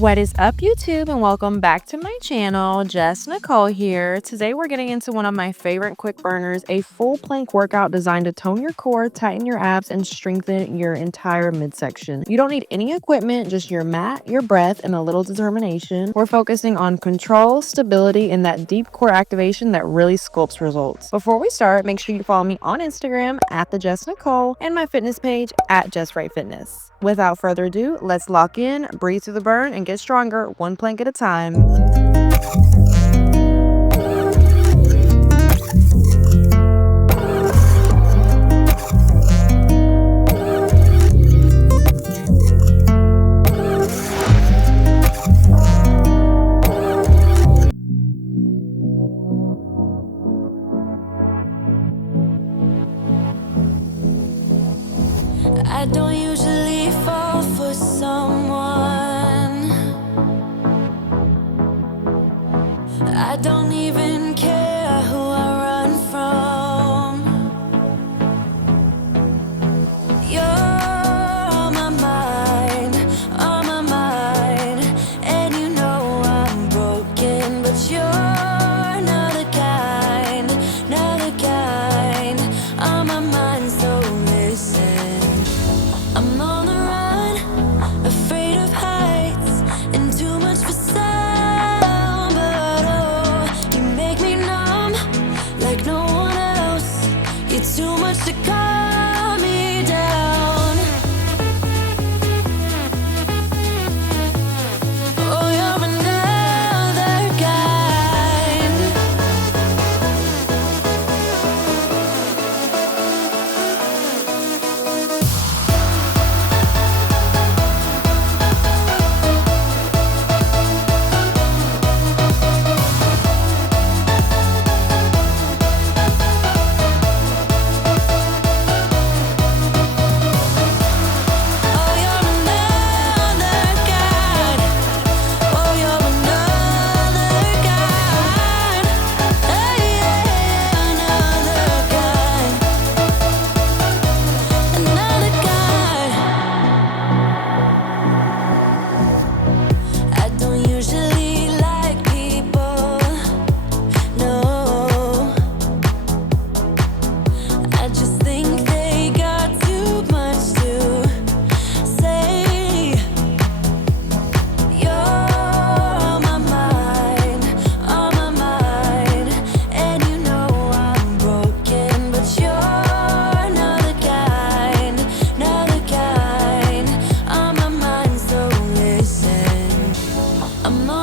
What is up, YouTube, and welcome back to my channel. Jess Nichole here. Today we're getting into one of my favorite quick burners, a full plank workout designed to tone your core, tighten your abs, and strengthen your entire midsection. You don't need any equipment, just your mat, your breath, and a little determination. We're focusing on control, stability, and that deep core activation that really sculpts results. Before we start, make sure you follow me on Instagram at the Jess Nichole and my fitness page at Jess Right Fitness. Without further ado, let's lock in, breathe through the burn, and get stronger one plank at a time. I don't usually fall for someone. I don't even care who I run from. You're on my mind, and you know I'm broken, but you're not the kind, on my mind, so listen. I'm on the run, afraid of heights, and too much for sound. But oh, you make me numb like no one else. You're too much to calm me down. Oh, you're another kind. Oh, you're another kind. Oh, you're another kind. Hey, yeah, another kind. Another kind. I don't usually like people, no. I just think they got too much to say. You're on my mind, and you know I'm broken, but you're not the kind, on my mind, so listen. I'm on